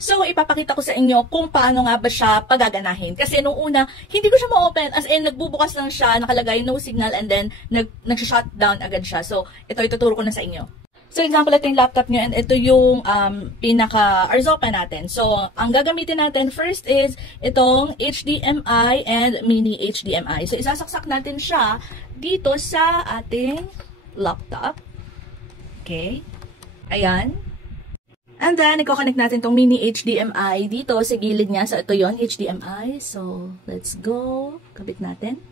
So, ipapakita ko sa inyo kung paano nga ba siya pagaganahin. Kasi nung una, hindi ko siya ma-open. As in, nagbubukas lang siya, nakalagay no signal, and then nag-shutdown agad siya. So, ito ituturo ko na sa inyo. So, example, ito yung laptop nyo, and ito yung pinaka-Arzopa natin. So, ang gagamitin natin first is itong HDMI and mini HDMI. So, isasaksak natin siya dito sa ating laptop. Okay. Ayan. And then, i-connect natin itong mini HDMI dito sa gilid niya. So, ito yon HDMI. So, let's go. Kabit natin.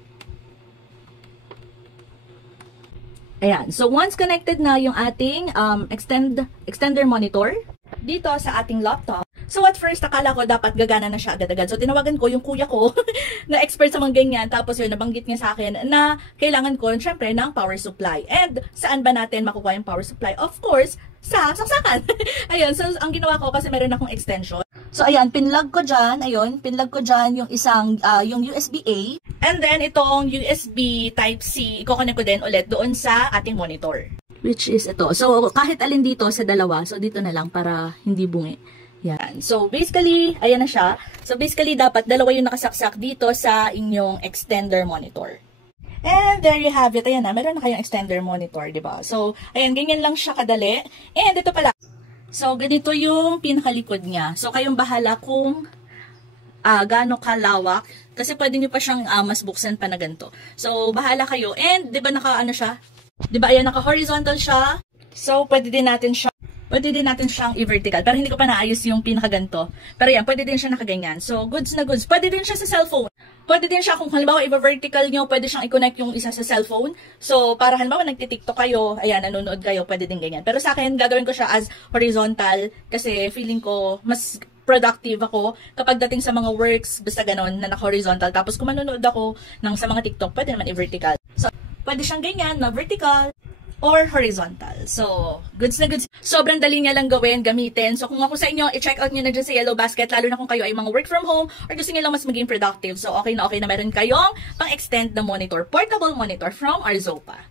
Ayan. So, once connected na yung ating extender monitor dito sa ating laptop. So, at first, akala ko dapat gagana na siya agad-agad. So, tinawagan ko yung kuya ko na expert sa mga ganyan. Tapos yun, nabanggit niya sa akin na kailangan ko, syempre, ng power supply. And, saan ba natin makukuha yung power supply? Of course, sa saksakan. Ayun, so, ang ginawa ko kasi meron akong extension. So, ayan, pinlug ko dyan. Ayun, pinlug ko dyan yung isang, yung USB-A. And then, itong USB Type-C, i-connect ko din ulit doon sa ating monitor. Which is ito. So, kahit alin dito sa dalawa. So, dito na lang para hindi bungi. Yan. So, basically, ayan na siya. So, basically, dapat dalawa yung nakasaksak dito sa inyong extender monitor. And there you have it. Ayan na, meron na kayong extender monitor, diba? So, ayan, ganyan lang siya kadali. And ito pala. So, ganito yung pinakalikod niya. So, kayong bahala kung gaano kalawak. Kasi pwede nyo pa siyang mas buksan pa na ganito. So, bahala kayo. And, diba naka-ano siya? Diba, ayan, naka-horizontal siya. So, pwede din natin siyang i-vertical. Pero hindi ko pa naayos yung pinakaganto. Pero yan, pwede din siya nakaganyan. So, goods na goods. Pwede din siya sa cellphone. Pwede din siya kung halimbawa i-vertical nyo, pwede siyang i-connect yung isa sa cellphone. So, para halimbawa nagtitiktok kayo, ayan, nanonood kayo, pwede din ganyan. Pero sa akin, gagawin ko siya as horizontal kasi feeling ko mas productive ako kapag dating sa mga works, basta ganon, na naka-horizontal. Tapos kung manonood ako sa mga TikTok, pwede naman i-vertical. So, pwede siyang ganyan, na vertical or horizontal. So, goods na goods. Sobrang dali niya lang gawin, gamitin. So, kung ako sa inyo, i-check out nyo na dyan sa Yellow Basket, lalo na kung kayo ay mga work from home or gusto nyo lang mas maging productive. So, okay na meron kayong pang-extend na monitor, portable monitor from Arzopa.